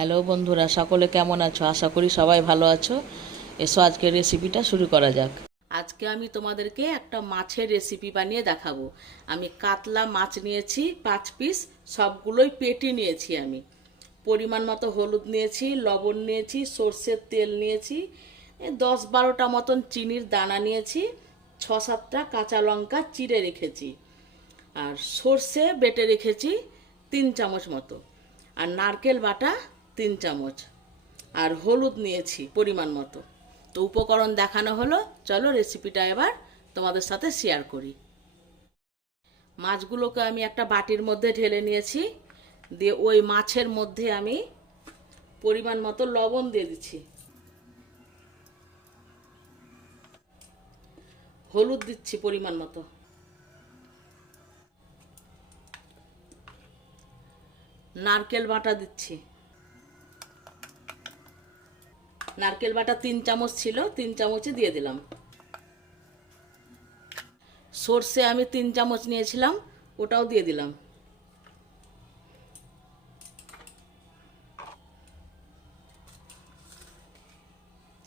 Hello বন্ধুরা, সকলে কেমন আছো? আশা করি সবাই ভালো আছো। এসো আজকের রেসিপিটা শুরু করা যাক। আজকে আমি তোমাদেরকে একটা মাছের রেসিপি বানিয়ে দেখাবো। আমি কাতলা মাছ নিয়েছি, পাঁচ পিস সবগুলোই পেটি নিয়েছি আমি। পরিমাণ মতো হলুদ নিয়েছি, লবণ নিয়েছি, সর্ষের তেল নিয়েছি দশ বারোটা মতন চিনির দানা নিয়েছি, ছ সাতটা কাঁচা লঙ্কা চিড়ে রেখেছি। আর সর্ষে বেটে রেখেছি তিন চামচ মতো। আর নারকেল বাটা তিন চামচ। আর হলুদ নিয়েছি পরিমাণ মতো। তো উপকরণ দেখানো হলো। চলো রেসিপিটা এবার তোমাদের সাথে শেয়ার করি। মাছগুলোকে আমি একটা বাটির মধ্যে ঢেলে নিয়েছি। দিয়ে ওই মাছের মধ্যে আমি পরিমাণ মতো লবণ দিয়ে দিচ্ছি। হলুদ দিচ্ছি পরিমাণ মতো। নারকেল বাটা দিচ্ছি। নারকেল বাটা তিন চামচ ছিল, তিন চামচে দিয়ে দিলাম। সর্ষে আমি তিন চামচ নিয়েছিলাম, ওটাও দিয়ে দিলাম।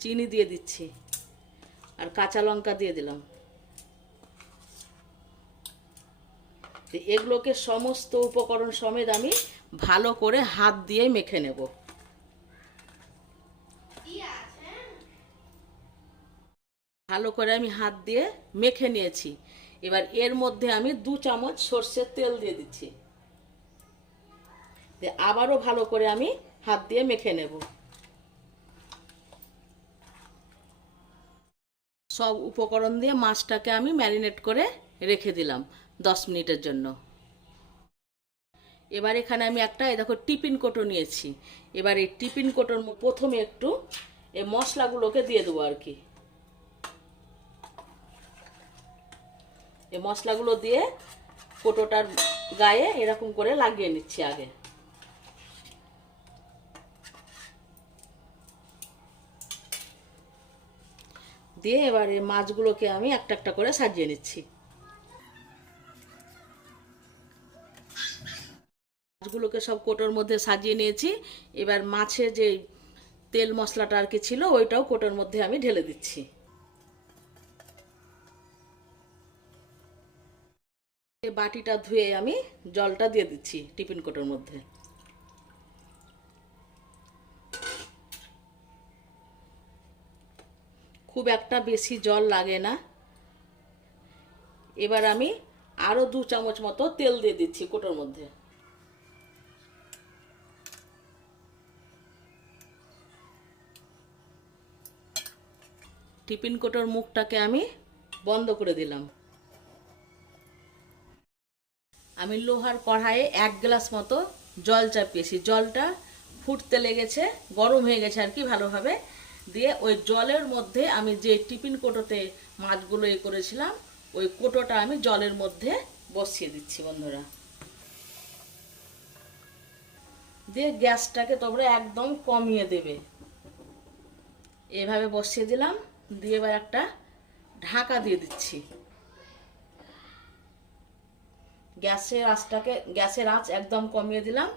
চিনি দিয়ে দিচ্ছি, আর কাঁচা লঙ্কা দিয়ে দিলাম। এগুলোকে সমস্ত উপকরণ সমেত আমি ভালো করে হাত দিয়ে মেখে নেব। ভালো করে আমি হাত দিয়ে মেখে নিয়েছি। এবার এর মধ্যে আমি দু চামচ সর্ষের তেল দিয়ে দিচ্ছি। আবারও ভালো করে আমি হাত দিয়ে মেখে নেব। সব উপকরণ দিয়ে মাছটাকে আমি ম্যারিনেট করে রেখে দিলাম দশ মিনিটের জন্য। এবার এখানে আমি একটা, এই দেখো, টিফিন কোটো নিয়েছি। এবার এই টিফিন কোটোর প্রথমে একটু এই মশলাগুলোকে দিয়ে দেবো আর কি। এই মশলাগুলো দিয়ে কোটোটার গায়ে এরকম করে লাগিয়ে নিচ্ছি আগে। দিয়ে এবার এই মাছগুলোকে আমি একটা একটা করে সাজিয়ে নিচ্ছি। মাছগুলোকে সব কোটোর মধ্যে সাজিয়ে নিয়েছি। এবার মাছে যে তেল মশলাটা আর কি ছিল, ওইটাও কোটোর মধ্যে আমি ঢেলে দিচ্ছি। বাটিটা ধুয়ে আমি জলটা দিয়ে দিচ্ছি টিফিন কোটোর মধ্যে। খুব একটা বেশি জল লাগে না। এবার আমি আরও দু চামচ মতো তেল দিয়ে দিচ্ছি কোটোর মধ্যে। টিফিন কোটোর মুখটাকে আমি বন্ধ করে দিলাম। আমি লোহার কড়াইয়ে এক গ্লাস মতো জল চাপিয়েছি। জলটা ফুটতে লেগেছে, গরম হয়ে গেছে আর কি ভালোভাবে। দিয়ে ওই জলের মধ্যে আমি যে টিফিন কোটোতে মাছগুলো এ করেছিলাম, ওই কোটোটা আমি জলের মধ্যে বসিয়ে দিচ্ছি বন্ধুরা। দিয়ে গ্যাসটাকে তোমরা একদম কমিয়ে দেবে। এভাবে বসিয়ে দিলাম, দিয়ে এবার একটা ঢাকা দিয়ে দিচ্ছি। গ্যাসের আঁচটাকে, গ্যাসের আঁচ একদম কমিয়ে দিলাম,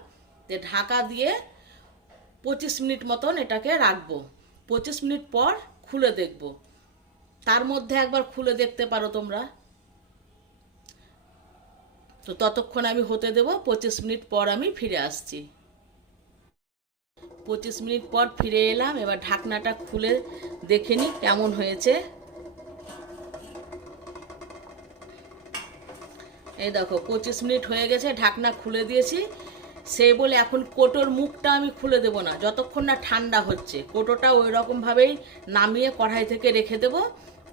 দিয়ে ঢাকা দিয়ে পঁচিশ মিনিট মতন এটাকে রাখব। পঁচিশ মিনিট পর খুলে দেখব। তার মধ্যে একবার খুলে দেখতে পারো তোমরা। তো ততক্ষণ আমি হতে দেব, পঁচিশ মিনিট পর আমি ফিরে আসছি। পঁচিশ মিনিট পর ফিরে এলাম, এবার ঢাকনাটা খুলে দেখে নিই কেমন হয়েছে। এই দেখো, পঁচিশ মিনিট হয়ে গেছে, ঢাকনা খুলে দিয়েছি। সেই বলে, এখন কোটোর মুখটা আমি খুলে দেব না, যতক্ষণ না ঠান্ডা হচ্ছে। কোটোটা ওই রকমভাবেই নামিয়ে কড়াই থেকে রেখে দেব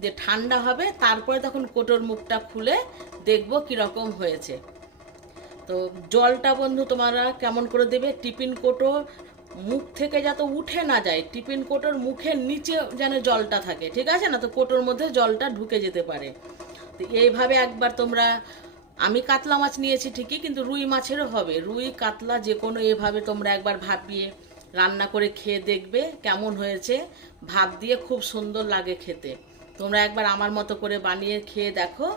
যে ঠান্ডা হবে, তারপরে তখন কোটোর মুখটা খুলে দেখব কীরকম হয়েছে। তো জলটা বন্ধু তোমরা কেমন করে দেবে? টিফিন কোটো মুখ থেকে যাতে উঠে না যায়, টিফিন কোটোর মুখের নিচে যেন জলটা থাকে, ঠিক আছে না? তো কোটোর মধ্যে জলটা ঢুকে যেতে পারে। তো এইভাবে একবার তোমরা আমি কাতলা মাছ নিয়েছি ঠিকই, কিন্তু রুই মাছেরও হবে। রুই, কাতলা যে কোনো এভাবে তোমরা একবার ভাপিয়ে রান্না করে খেয়ে দেখবে কেমন হয়েছে। ভাত দিয়ে খুব সুন্দর লাগে খেতে। তোমরা একবার আমার মতো করে বানিয়ে খেয়ে দেখো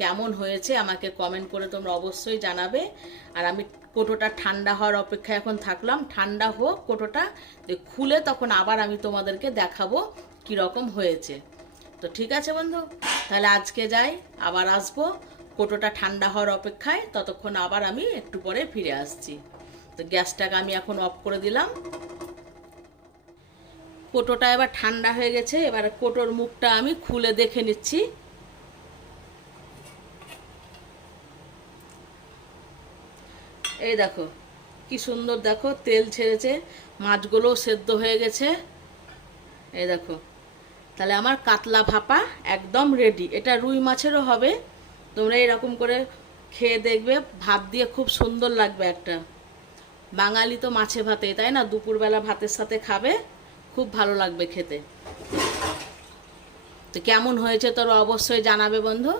কেমন হয়েছে, আমাকে কমেন্ট করে তোমরা অবশ্যই জানাবে। আর আমি কোটোটা ঠান্ডা হওয়ার অপেক্ষায় এখন থাকলাম। ঠান্ডা হোক কোটোটা খুলে তখন আবার আমি তোমাদেরকে দেখাবো কীরকম হয়েছে। তো ঠিক আছে বন্ধু, তাহলে আজকে যাই, আবার আসব। কোটোটা ঠান্ডা হওয়ার অপেক্ষায় ততক্ষণ আবার আমি একটু পরে ফিরে আসছি। তো গ্যাসটাকে আমি এখন অফ করে দিলাম। কোটোটা এবার ঠান্ডা হয়ে গেছে, এবার কোটোর মুখটা আমি খুলে দেখে নিচ্ছি। এই দেখো, কি সুন্দর দেখো, তেল ছেড়েছে, মাছগুলোও সেদ্ধ হয়ে গেছে। এই দেখো, তাহলে আমার কাতলা ভাপা একদম রেডি এটা রুই মাছেরও হবে। তোমরা এরকম করে খেয়ে দেখবে, ভাত দিয়ে খুব সুন্দর লাগবে একটা। বাঙালি তো মাছে ভাতে, তাই না? দুপুরবেলা ভাতের সাথে খাবে, খুব ভালো লাগবে খেতে। তো কেমন হয়েছে তোর অবশ্যই জানাবে বন্ধু।